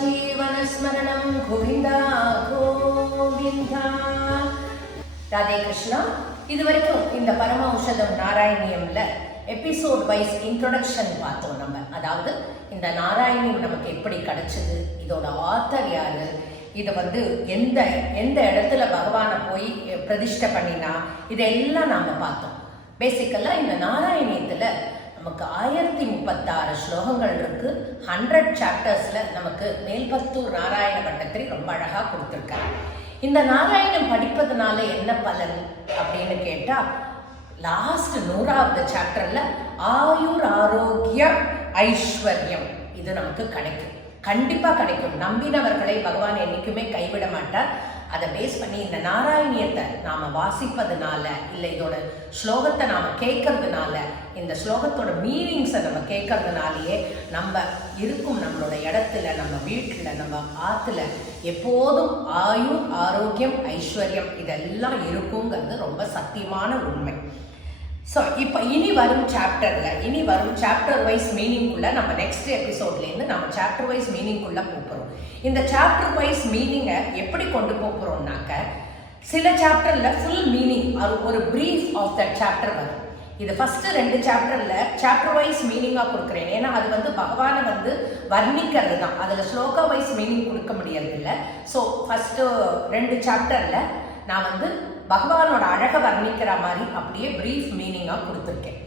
जीवनस्मरणं गोविंदा गोविंदा. ராதே கிருஷ்ணா. இது வரைக்கும் இந்த பரம ஔஷதம் நாராயணியம்ல எபிசோட் வைஸ் இன்ட்ரோடக்ஷன் பார்த்தோம் நம்ம. அதாவது இந்த நாராயணியம் நமக்கு எப்படி கிடைச்சது, இதோட ஆத்தர் யாரு, இதை எந்த எந்த இடத்துல பகவானை போய் பிரதிஷ்டை பண்ணினா, இதெல்லாம் நாம் பார்த்தோம். பேசிக்கலாக இந்த நாராயணியத்தில் நமக்கு 1036 ஸ்லோகங்கள் இருக்கு. 100 சாப்டர்ஸில் நமக்கு மேல்பத்தூர் நாராயண பட்டத்திரி ரொம்ப அழகாக கொடுத்துருக்காரு. இந்த நாராயணம் படிப்பதனால என்ன பலன் அப்படின்னு கேட்டால், லாஸ்ட் 100வது சாப்டரில் ஆயுர் ஆரோக்கிய ஐஸ்வர்யம் இது நமக்கு கிடைக்கும், கண்டிப்பாக கிடைக்கும். நம்பினவர்களை பகவான் என்றைக்குமே கைவிட மாட்டார். அதை பேஸ் பண்ணி இந்த நாராயணியத்தை நாம் வாசிப்பதுனால, இல்லை இதோட ஸ்லோகத்தை நாம் கேட்கறதுனால, இந்த ஸ்லோகத்தோட மீனிங்ஸை நம்ம கேட்கறதுனாலேயே நம்ம இருக்கும் நம்மளோட இடத்துல, நம்ம வீட்டில், நம்ம ஆற்றுல எப்போதும் ஆயுர் ஆரோக்கியம் ஐஸ்வர்யம் இதெல்லாம் இருக்குங்கிறது ரொம்ப சத்தியமான உண்மை. ஸோ இப்போ இனி வரும் சாப்டர் வைஸ் மீனிங்குள்ளே நம்ம நெக்ஸ்ட் எபிசோட்லேருந்து நம்ம சாப்டர் வைஸ் மீனிங்குள்ளே போகிறோம். இந்த சாப்டர் வைஸ் மீனிங்கை எப்படி கொண்டு போகிறோம்னாக்க, சில சாப்டரில் ஃபுல் மீனிங் ஒரு ப்ரீஃப் ஆஃப் தட் சாப்டர் வரும். இது ஃபஸ்ட்டு 2 சாப்டரில் சாப்டர் வைஸ் மீனிங்காக கொடுக்குறேன். ஏன்னா அது பகவானை வர்ணிக்கிறது தான், அதில் ஸ்லோகா வைஸ் மீனிங் கொடுக்க முடியறதில்ல. ஸோ ஃபஸ்ட்டு 2 சாப்டரில் நான் பகவானோட அழகை வர்ணிக்கிற மாதிரி அப்படியே ப்ரீஃப் மீனிங்காக கொடுத்துருக்கேன்.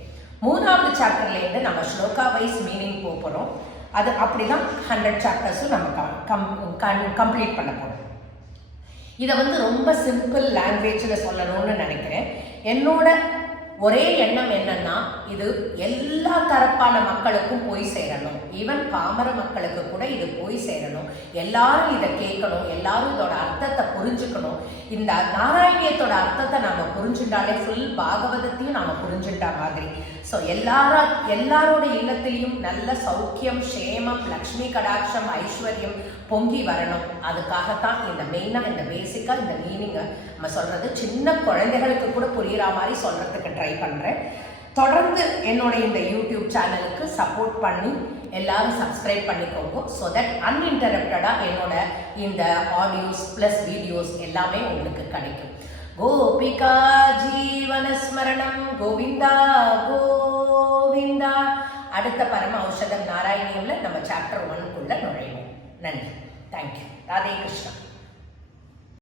3வது சாப்டர்லேருந்து நம்ம ஸ்லோகா வைஸ் மீனிங் போகிறோம். அது அப்படி தான் 100 சாப்டர்ஸும் நம்ம கம்ப்ளீட் பண்ண போகிறோம். இதை ரொம்ப சிம்பிள் லாங்குவேஜில் சொல்லணும்னு நினைக்கிறேன். என்னோட ஒரே எண்ணம் என்னன்னா, இது எல்லா தரப்பான மக்களுக்கும் போய் சேரணும். ஈவன் பாமர மக்களுக்கு கூட இது போய் சேரணும். எல்லாரும் இதை கேட்கணும், எல்லாரும் இதோட அர்த்தத்தை புரிஞ்சுக்கணும். இந்த நாராயணியத்தோட அர்த்தத்தை நாம் புரிஞ்சுட்டாலே ஃபுல் பாகவதத்தையும் நாம் புரிஞ்சுட்டா மாதிரி. ஸோ எல்லாரோட இல்லத்திலையும் நல்ல சௌக்கியம், க்ஷேமம், லக்ஷ்மி கடாட்சம், ஐஸ்வர்யம் பொங்கி வரணும். அதுக்காகத்தான் இந்த மெயினாக இந்த பேசிக்காக இந்த மீனிங்கை நம்ம சொல்கிறது. சின்ன குழந்தைகளுக்கு கூட புரிகிற மாதிரி சொல்கிறதுக்கு ட்ரை பண்ணுறேன். தொடர்ந்து என்னோட இந்த யூடியூப் சேனலுக்கு சப்போர்ட் பண்ணி எல்லாரும் சப்ஸ்கிரைப் பண்ணிக்கோங்க. ஸோ தட் அன்இன்டரப்டடாக என்னோட இந்த ஆடியோஸ் ப்ளஸ் வீடியோஸ் எல்லாமே உங்களுக்கு கிடைக்கும். கோபிகா ஜீவனஸ்மரணம் கோவிந்தா கோவிந்தா. அடுத்த பரம ஔஷதம் நாராயணியம்ல நம்ம சாப்டர் 1க்குள்ள நுழைவோம். நன்றி. தேங்க்யூ. ராதே கிருஷ்ணா.